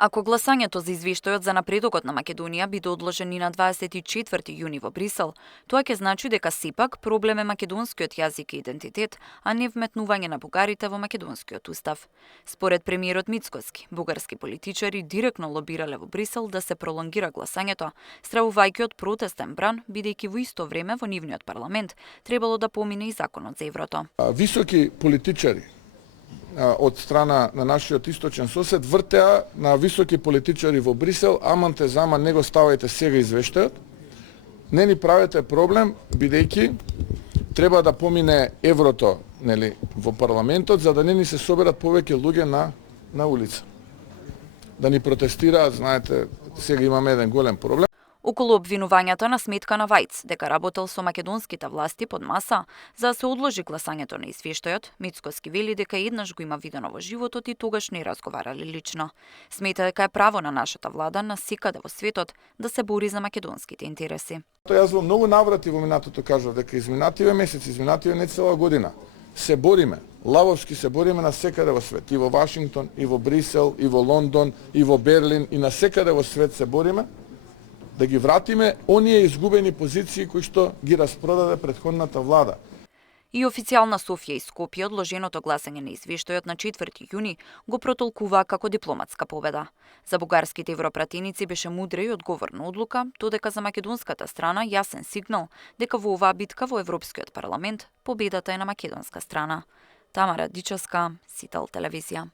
Ако гласањето за извештајот за напредокот на Македонија биде одложен и на 24 јуни во Брисел, тоа ќе значи дека сепак проблем е македонскиот јазик и идентитет, а не вметнување на бугарите во македонскиот устав. Според премиерот Мицкоски, бугарски политичари директно лобирале во Брисел да се пролонгира гласањето, стравувајќи од протестен бран, бидејќи во исто време во нивниот парламент требало да помине и законот за еврото. Високи политичари од страна на нашиот источен сосед вртеа на високи политичари во Брисел, аман те зама не го ставајте сега извештајот, не ни правете проблем, бидејќи треба да помине еврото, нели, во парламентот, за да не ни се соберат повеќе луѓе на улица. Да ни протестираат, знаете, сега имаме еден голем проблем. Околу обвинувањата на сметка на Вајц дека работел со македонските власти под маса за да се одложи гласањето на извештајот, Мицкоски вели дека еднаш го има видено во животот и тогаш не разговарале лично. Смета дека е право на нашата влада на секаде во светот да се бори за македонските интереси. Јас во многу наврати во минатото кажав дека изминативе месец, изминативе не цела година, се бориме, лавовски се бориме на секаде во свет, и во Вашингтон, и во Брисел, и во Лондон, и во Берлин, и на секаде во свет се бориме да ги вратиме оние изгубени позиции кои што ги распродаде претходната влада. И официјална Софија и Скопје одложеното гласање на извештајот на 4 јуни го протолкуваа како дипломатска победа. За бугарските европратеници беше мудра и одговорна одлука, додека за македонската страна јасен сигнал дека во оваа битка во Европскиот парламент победата е на македонска страна. Тамара Дичевска, Сител телевизија.